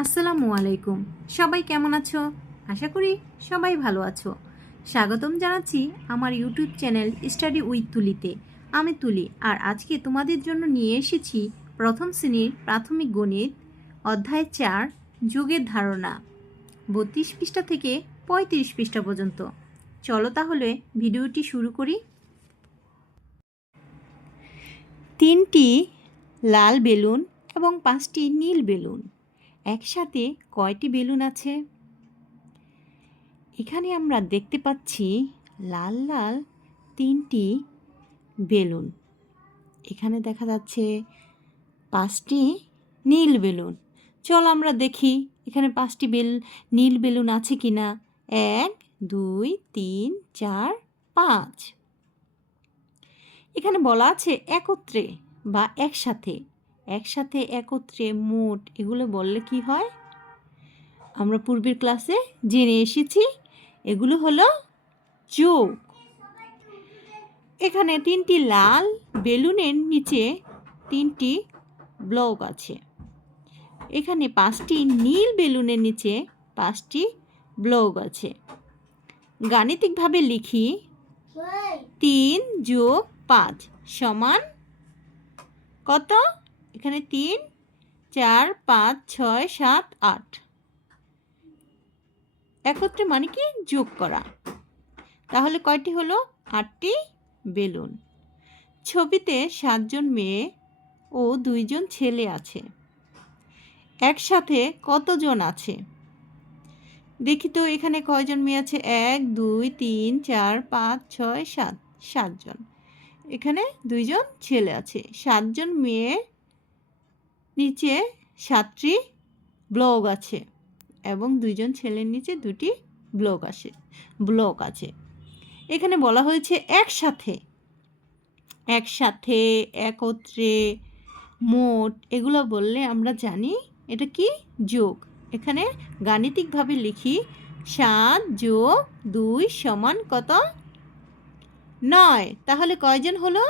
আসসালামু আলাইকুম। সবাই কেমন আছো? আশা করি সবাই ভালো আছো। স্বাগতম জানাচ্ছি আমার ইউটিউব চ্যানেল স্টাডি উইথ তুলিতে। আমি তুলি, আর আজকে তোমাদের জন্য নিয়ে এসেছি প্রথম শ্রেণীর প্রাথমিক গণিত অধ্যায় 4 যোগের ধারণা, 32 পৃষ্ঠা থেকে 35 পৃষ্ঠা পর্যন্ত। চলো তাহলে ভিডিওটি শুরু করি। 3টি লাল বেলুন এবং 5টি নীল বেলুন, একসাথে কয়টি বেলুন আছে? এখানে আমরা দেখতে পাচ্ছি লাল লাল 3টি বেলুন। এখানে দেখা যাচ্ছে 5টি নীল বেলুন। চলো আমরা দেখি এখানে 5টি নীল বেলুন আছে কিনা। 1 2 3 4 5। এখানে বলা আছে একত্রে বা একসাথে। একসাথে, একত্রে, মোট, এগুলো বললে কি হয়? আমরা পূর্বের ক্লাসে জেনে এসেছি এগুলো হলো যোগ। এখানে 3টি লাল বেলুনের নিচে 3টি ব্লক আছে। এখানে 5টি নীল বেলুনের নিচে 5টি ব্লক আছে। গাণিতিকভাবে লিখি 3 যোগ 5 সমান কত? এখানে 3 4 5 6 7 8। একত্রে মানে কি? যোগ করা। তাহলে কয়টি হলো? 8টি বেলুন। ছবিতে 7 জন মেয়ে ও 2 জন ছেলে আছে। একসাথে কতজন আছে? দেখি তো এখানে কয়জন মেয়ে আছে? 1 2 3 4 5 6 7, 7 জন। এখানে 2 জন ছেলে আছে। 7 জন মেয়ে নিচে 7টি ব্লক আছে এবং 2 জন ছেলের নিচে 2টি ব্লক আছে। এখানে বলা হয়েছে একসাথে। একসাথে, একত্রে, মোট, এগুলো বললে আমরা জানি এটা কি? যোগ। এখানে গাণিতিকভাবে লিখি 7 যোগ 2 সমান কত? 9। তাহলে কয়জন হলো?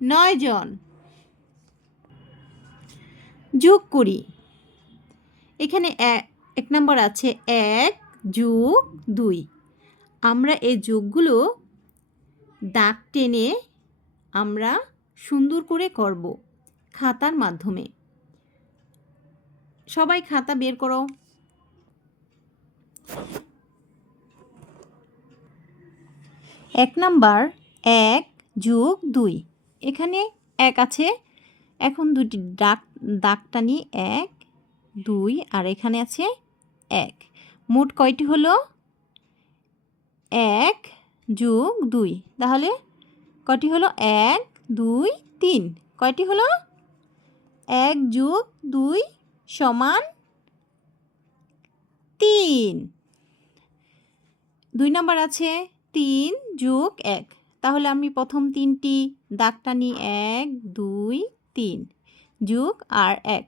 9 জন। যোগ করি। এখানে এক নম্বর আছে 1 যোগ 2। আমরা এই যোগগুলো দাগ টেনে আমরা সুন্দর করে করব খাতার মাধ্যমে। সবাই খাতা বের করো। 1 নাম্বার 1 যোগ 2। এখানে 1 আছে। এখন দুটি দাগ টানি 1 2, আর এখানে আছে 1। মোট কয়টি হলো? 1 যোগ 2। তাহলে কয়টি হলো? 1 2 3। কয়টি হলো? 1 যোগ 2 সমান 3। 2 নাম্বার আছে 3 যোগ 1। তাহলে আমি প্রথম 3টি দাগ টানি 1 2 3 যোগ আর 1।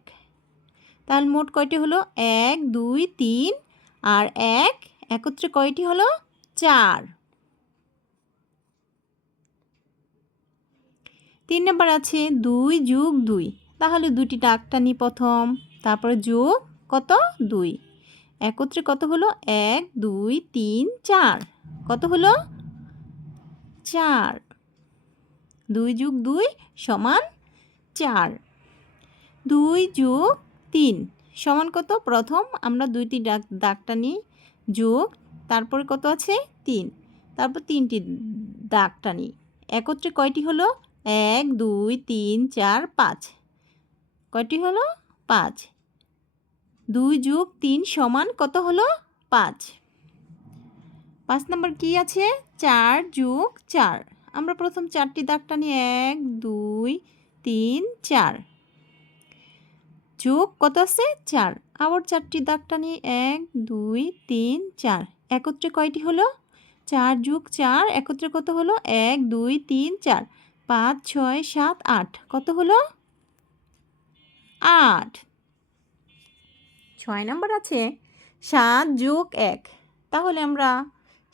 তাহলে মোট কয়টি হলো? 1 2 3 আর 1 একত্রে কয়টি হলো? 4। 3 নাম্বার আছে 2 যোগ 2। তাহলে 2টি দাগ টানি প্রথম, তারপরে যোগ কত? 2। একত্রে কত হলো? 1 2 3 4। কত হলো? 4। 2 যোগ 2 সমান 4। 2 যোগ 3 সমান কত? প্রথম আমরা 2টি দাগ টানি, যোগ, তারপরে কত আছে? 3, তারপর 3টি দাগ টানি। একত্রে কয়টি হলো? 1 2 3 4 5। কয়টি হলো? 5। 2 যোগ 3 সমান কত হলো? 5। 5 নাম্বার কি আছে? 4 যোগ 4। আমরা প্রথম 4টি দাগ টানি 1 2 3 4। যোগ কত আছে? 4। আবার 4টি দাগ টানি 1 2 3 4। একত্রে কয়টি হলো? 4 যোগ 4 একত্রে কত হলো? 1 2 3 4 5 6 7 8। কত হলো? 8। 6 নাম্বার আছে 7 যোগ 1। তাহলে আমরা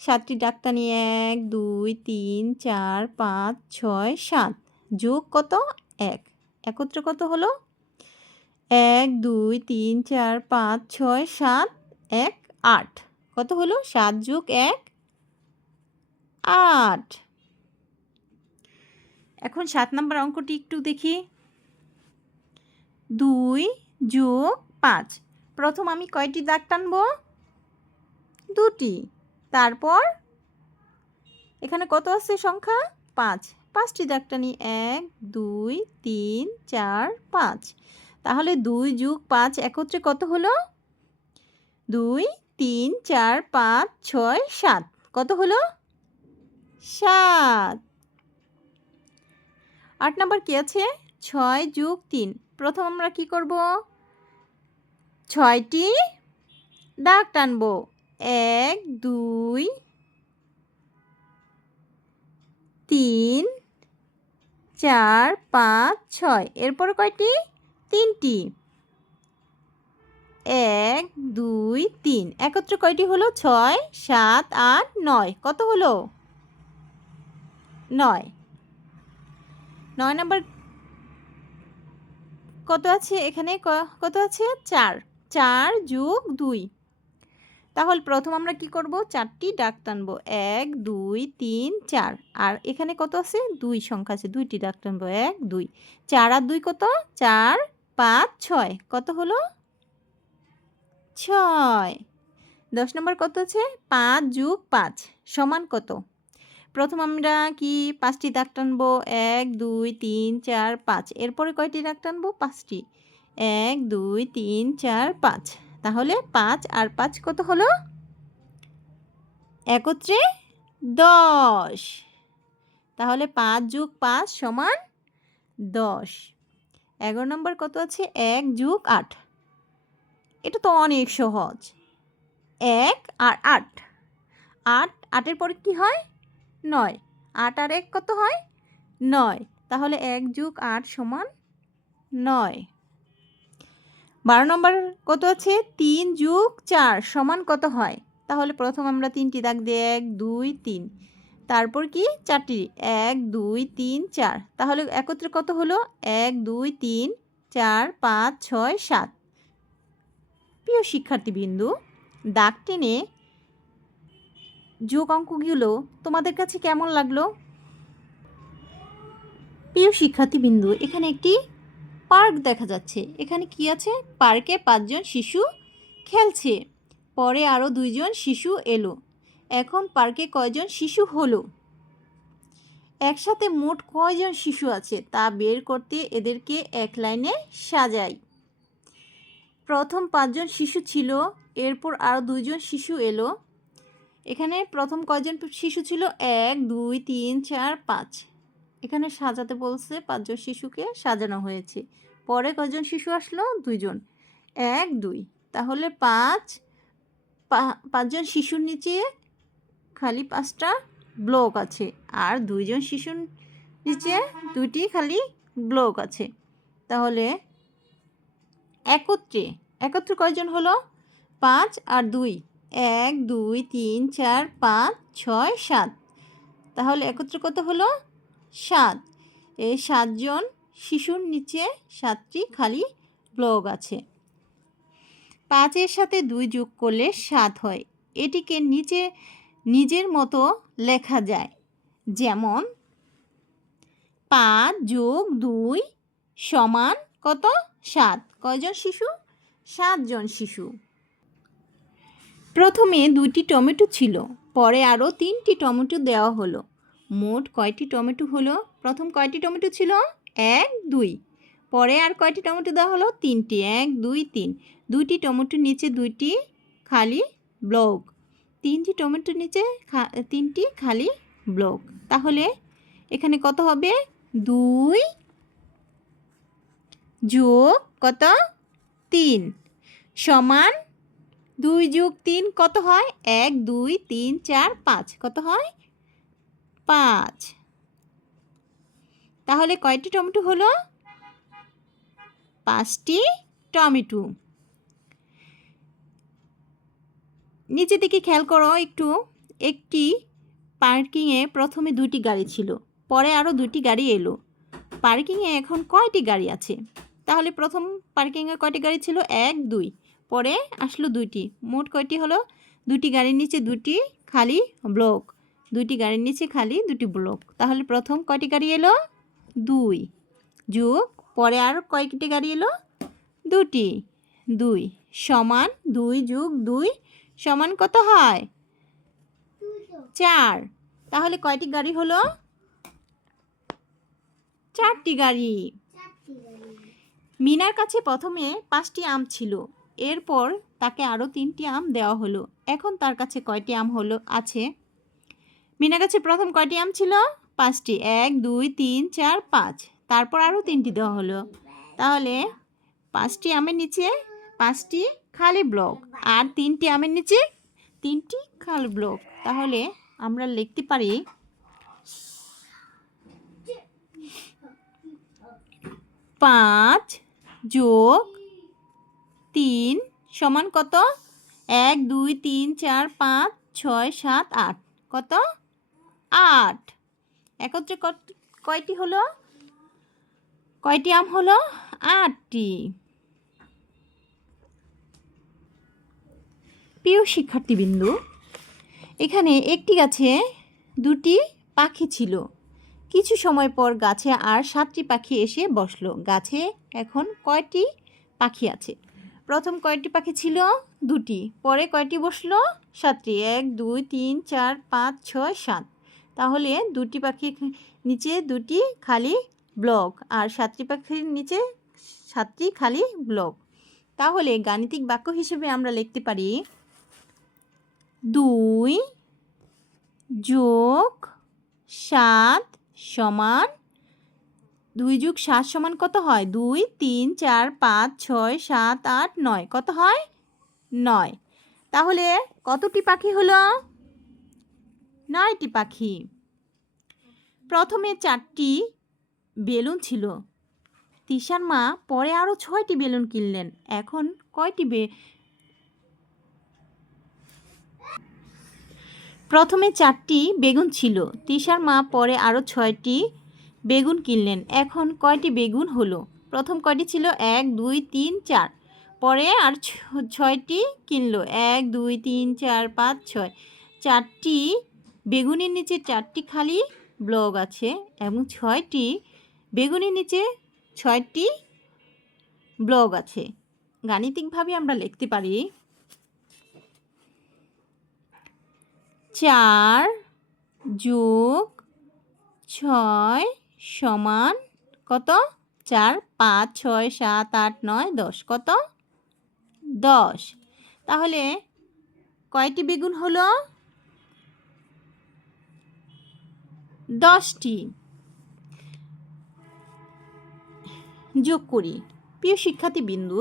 7টি দাগ টানি 1 2 3 4 5 6 7 যোগ কত? 1। একত্রে কত হলো? 1 2 3 4 5 6 7 1 8 কত হলো 7 যোগ 1 8। এখন 7 নম্বর অঙ্কটি একটু দেখি। 2 যোগ 5 প্রথম আমি কয়টি দাগ টানবো? দুটি। তারপর এখানে কত আছে সংখ্যা? 5, 5টি দাগ টানি। 1 2 3 4 5। তাহলে 2 যোগ 5 একত্রে কত হলো? 2 3 4 5 6 7 কত হলো? 7। 8 নাম্বার কি আছে? 6 যোগ 3 প্রথম আমরা কি করব? 6টি দাগ টানবো। 1 2 3 4 5 6 এরপরে কয়টি? 3টি। 1 2 3 একত্রে কয়টি হলো? 6 7 8 9 কত হলো? 9। 9 নাম্বার কত আছে এখানে? কত আছে? 4, 4 যোগ 2 তাহলে প্রথম আমরা কি করব? 4টি দাগ টানবো। 1 2 3 4 আর এখানে কত আছে? 2 সংখ্যা আছে, 2টি দাগ টানবো। 1 2 4 আর 2 কত? 4 5 6 কত হলো? 6। 10 নম্বর কত আছে? 5 যোগ 5 সমান কত? প্রথম আমরা কি 5টি দাগ টানবো। 1 2 3 4 5 এরপরে কয়টি দাগ টানবো? 5টি। 1 2 3 4 5 তাহলে 5 আর 5 কত হলো? একত্রে 10। তাহলে 5 যোগ 5 সমান 10। 11 নম্বর কত আছে? 1 যোগ 8 এটা তো অনেক সহজ। 1 আর 8 8 8-এর পরে কি হয়? 9 8 আর 1 কত হয়? 9 তাহলে 1 যোগ 8 সমান 9। 12 নম্বর কত আছে? 3 যোগ 4 সমান কত হয়? তাহলে প্রথম আমরা 3টি দাগ দিই। 1 2 3 তারপর কি? 4টি। 1 2 3 4 তাহলে একত্রে কত হলো? 1 2 3 4 5 6 7। প্রিয় শিক্ষার্থীবৃন্দু, দাগ টেনে যোগ অঙ্কগুলো তোমাদের কাছে কেমন লাগলো? প্রিয় শিক্ষার্থীবৃন্দু, এখানে একটি পার্ক দেখা যাচ্ছে। এখানে কি আছে? পার্কে 5 জন শিশু খেলছে। পরে আরও 2 জন শিশু এলো। এখন পার্কে কয়জন শিশু হলো? একসাথে মোট কয়জন শিশু আছে তা বের করতে এদেরকে এক লাইনে সাজাই। প্রথম 5 জন শিশু ছিল, এরপর আরও 2 জন শিশু এলো। এখানে প্রথম কয়জন শিশু ছিল? 1 2 3 4 5 এখানে সাজাতে বলছে, 5 জন শিশুকে সাজানো হয়েছে। পরে কয়জন শিশু আসলো? 2 জন। 1 2 তাহলে 5 জন শিশুর নিচে খালি 5টা ব্লক আছে আর 2 জন শিশুর নিচে 2টি খালি ব্লক আছে। তাহলে একত্রে কয়জন হলো? 5 আর 2 1 2 3 4 5 6 7 তাহলে একত্রে কত হলো? 7। এই 7 জন শিশুর নিচে 7টি খালি ব্লক আছে। 5-এর সাথে 2 যোগ করলে 7 হয়। এটিকে নিজের মতো লেখা যায়। যেমন 5 যোগ 2 সমান কত? 7। কয়জন শিশু? 7 জন শিশু। প্রথমে 2টি টমেটো ছিল, পরে আরও 3টি টমেটো দেওয়া হলো। মোট কয়টি টমেটো হলো? প্রথম কয়টি টমেটো ছিল? 1 2 পরে আর কয়টি টমেটো দেওয়া হলো? 3টি। 1 2 3 2টি টমেটোর নিচে 2টি খালি ব্লক। 3টি টমেটোর নিচে 3টি খালি ব্লক। তাহলে এখানে কত হবে? 2 যোগ কত? 3 সমান 2 যোগ 3 কত হয়? 1 2 3 4 5 কত হয়? 5। তাহলে কয়টি টমেটো হলো? 5টি টমেটো। নিচে দিকে খেয়াল করো একটু। একটি পার্কিংয়ে প্রথমে 2টি গাড়ি ছিল, পরে আরও 2টি গাড়ি এলো। পার্কিংয়ে এখন কয়টি গাড়ি আছে? তাহলে প্রথম পার্কিংয়ে কয়টি গাড়ি ছিল? 1 2, পরে আসলো 2টি, মোট কয়টি হলো? 2টি গাড়ির নিচে 2টি খালি ব্লক, 2টি গাড়ির নিচে খালি 2টি ব্লক। তাহলে প্রথম কয়টি গাড়ি এলো? 2 যোগ পরে আর কয়টি গাড়ি এলো? 2টি, 2 সমান 2 যোগ 2 সমান কত হয়? 4। তাহলে কয়টি গাড়ি হলো? 4টি গাড়ি। মিনার কাছে প্রথমে 5টি আম ছিল, এরপর তাকে আরও 3টি আম দেওয়া হলো। এখন তার কাছে কয়টি আম আছে? মিনার কাছে প্রথম কয়টি আম ছিল? 5টি। 1 2 3 4 5, তারপর আরও 3টি দেওয়া হলো। তাহলে 5টি আমের নিচে 5টি খালি ব্লক আর 3টি আমের নিচে 3টি খালি ব্লক। তাহলে আমরা লিখতে পারি 5 যোগ 3 সমান কত? 1 2 3 4 5 6 7 8, কত? 8। একত্রে কয়টি হলো? কয়টি আম হলো? 8টি। প্রিয় শিক্ষার্থীবৃন্দু, এখানে একটি গাছে 2টি পাখি ছিল। কিছু সময় পর গাছে আর 7টি পাখি এসে বসলো। গাছে এখন কয়টি পাখি আছে? প্রথম কয়টি পাখি ছিল? 2টি, পরে কয়টি বসলো? 7টি। 1 2 3 4 5 6 7, তাহলে 2টি পাখির নিচে 2টি খালি ব্লক আর 7টি পাখির নিচে 7টি খালি ব্লক। তাহলে গাণিতিক বাক্য হিসেবে আমরা লিখতে পারি 2 যোগ 7 সমান 2 যোগ 7 সমান কত হয়? 2 3 4 5 6 7 8 9, কত হয়? 9। তাহলে কতটি পাখি হলো? 9টি পাখি। প্রথমে 4টি বেলুন ছিল, তিশার মা পরে আরও 6টি বেলুন কিনলেন। এখন কয়টি প্রথমে 4টি বেগুন ছিল, তিশার মা পরে আরও 6টি বেগুন কিনলেন। এখন কয়টি বেগুন হলো? প্রথম কয়টি ছিল? 1 2 3 4, পরে আর 6টি কিনলো। 1 2 3 4 5 6, 4টি বেগুনের নিচে 4টি খালি ব্লক আছে এবং 6টি বেগুনের নিচে 6টি ব্লক আছে। গাণিতিকভাবে আমরা লিখতে পারি 4 যোগ 6 সমান কত? 4 5 6 7 8 9 10, কত? 10। তাহলে কয়টি বেগুন হলো? 10টি। যোগ করি। প্রিয় শিক্ষার্থীবৃন্দু,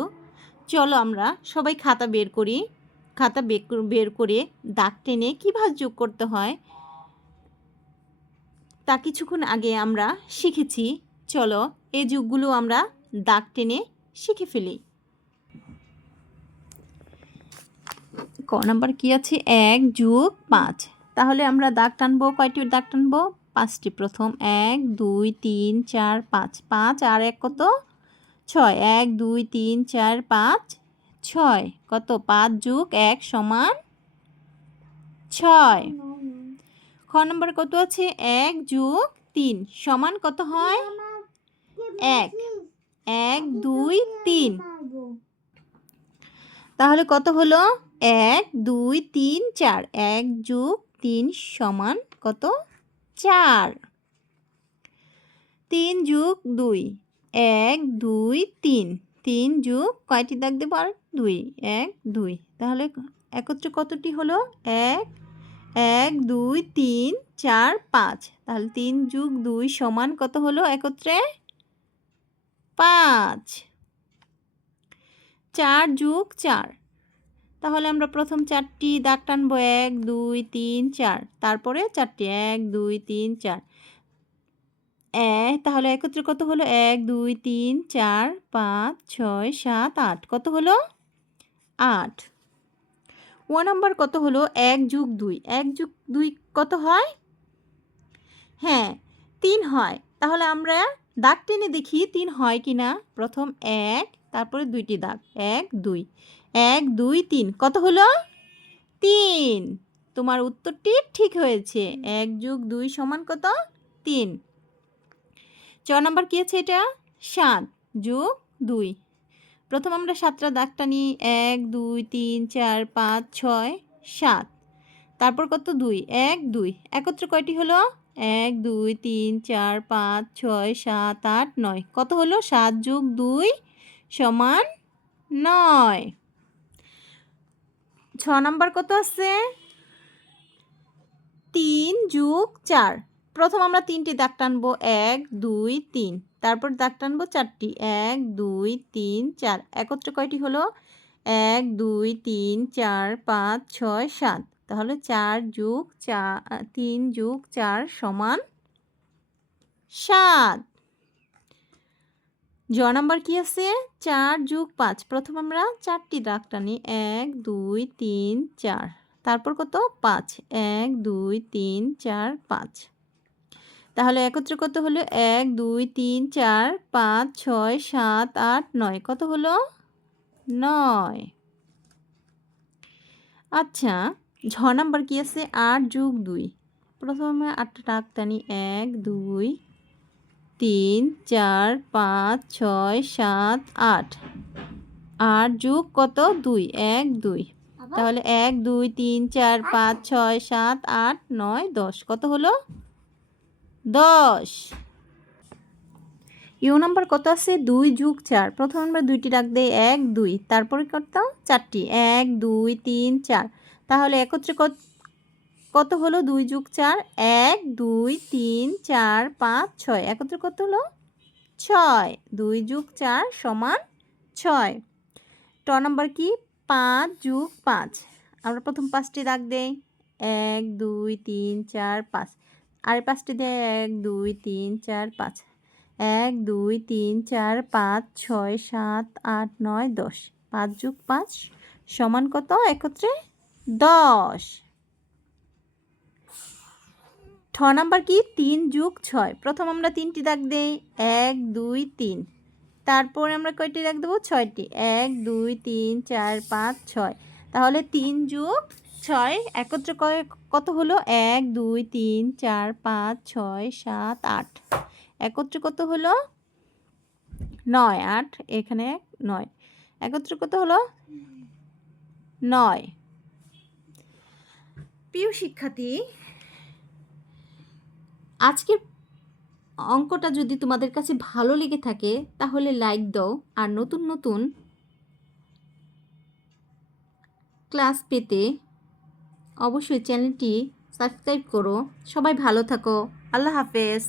চলো আমরা সবাই খাতা বের করি। খাতা বের করে দাগ টেনে কীভাবে যোগ করতে হয় তা কিছুক্ষণ আগে আমরা শিখেছি। চলো এই যোগগুলো আমরা দাগ টেনে শিখে ফেলি। ক নাম্বার কি আছে? 1 যোগ 5, তাহলে আমরা দাগ টানবো। কয়টি দাগ টানবো? 5টি। প্রথম 1 2 3 4 5, 5 আর 1 কত? 6। 1 2 3 4 5 6, কত? 5 যোগ 1 সমান 6। খ নম্বর কত আছে? 1 যোগ 3 সমান কত হয়? 1। 1 2 3, তাহলে কত হলো? 1 2 3 4, 1 যোগ 3 সমান কত? 4। 3 যোগ 2, 1 2 3, 3 যোগ কয়টি দাগ দেবো? আর 2, 1 2, তাহলে একত্রে কতটি হলো? 1 1 2 3 4 5, তাহলে 3 যোগ 2 সমান কত হলো একত্রে? 5। 4 যোগ 4, তাহলে আমরা প্রথম 4টি দাগ টানবো। 1 2 3 4, তারপরে 4টি 1 2 3 4, তাহলে একত্রে কত হলো? 1 2 3 4 5 6 7 8, কত হলো? 8। ও নাম্বার কত হলো? 1 যোগ 2, 1 যোগ 2 কত হয়? হ্যাঁ 3 হয়। তাহলে আমরা দাগ টেনে দেখি 3 হয় কি না। প্রথম 1, তারপরে 2টি দাগ। 1, 2, 1, 2, 3 কত হলো? 3। তোমার উত্তরটি ঠিক হয়েছে। 1 + 2 = কত? 3। 4 নাম্বার কি আছে এটা? 7 + 2। প্রথম আমরা 7টা দাগ টানি। 1, 2, 3, 4, 5, 6, 7। তারপর কত? 2, 1, 2 একত্রে কয়টি হলো? 1, 2, 3, 4, 5, 6, 7, 8, 9 কত হলো? 7 + 2 = 9। 6 নাম্বার কত আছে? 3 + 4। প্রথম আমরা 3টি দাগ টানবো। 1, 2, 3। তারপর দাগ টানবো 4টি। 1, 2, 3, 4 একত্রে কয়টি হলো? 1, 2, 3, 4, 5, 6, 7। তাহলে 3 + 4 = 7। জ নাম্বার কি আছে? 4 + 5। প্রথম আমরা 4টি দাগ টানি। 1, 2, 3, 4। তারপর কত? 5। 1, 2, 3, 4, 5। তাহলে একত্রে কত হলো? 1, 2, 3, 4, 5, 6, 7, 8, 9 কত হলো? 9। আচ্ছা, ঝ নাম্বার কি আছে? 8 + 2। প্রথমে 8টা দাগ টানি। 1, 2, 3, 4, 5, 6, 7, 8। 8 যোগ কত? 2। 1, 2। তাহলে 1, 2, 3, 4, 5, 6, 7, 8, 9, 10 কত হলো? 10। ইউ নাম্বার কত আছে? 2 + 4। প্রথমে আমরা 2টি দাগ দেই। 1, 2। তারপরে কত? 4টি। 1, 2, 3, 4। তাহলে একত্রে কত হলো? 2 + 4। 1, 2, 3, 4, 5, 6 একত্রে কত হলো? 6। 2 + 4 = 6। ট নাম্বার কি? 5 + 5। আমরা প্রথম 5টি দাগ দেই। 1, 2, 3, 4, 5। আর 5টি দেই। 1, 2, 3, 4, 5। 1, 2, 3, 4, 5, 6, 7, 8, 9, 10। 5 + 5 = কত? একত্রে 10। ঠ নাম্বার কি? 3 + 6। প্রথম আমরা 3টি দাগ দেই। 1, 2, 3। তারপরে আমরা কয়টি দাগ দেবো? 6টি। 1, 2, 3, 4, 5, 6। তাহলে 3 + 6 একত্রে কত হলো? 1, 2, 3, 4, 5, 6, 7, 8 একত্রে কত হলো? 9। 8 এখানে 9 একত্রে কত হলো? 9। প্রিয় শিক্ষার্থী, আজকের অঙ্কটা যদি তোমাদের কাছে ভালো লেগে থাকে তাহলে লাইক দাও। আর নতুন নতুন ক্লাস পেতে অবশ্যই চ্যানেলটি সাবস্ক্রাইব করো। সবাই ভালো থাকো। আল্লাহ হাফেজ।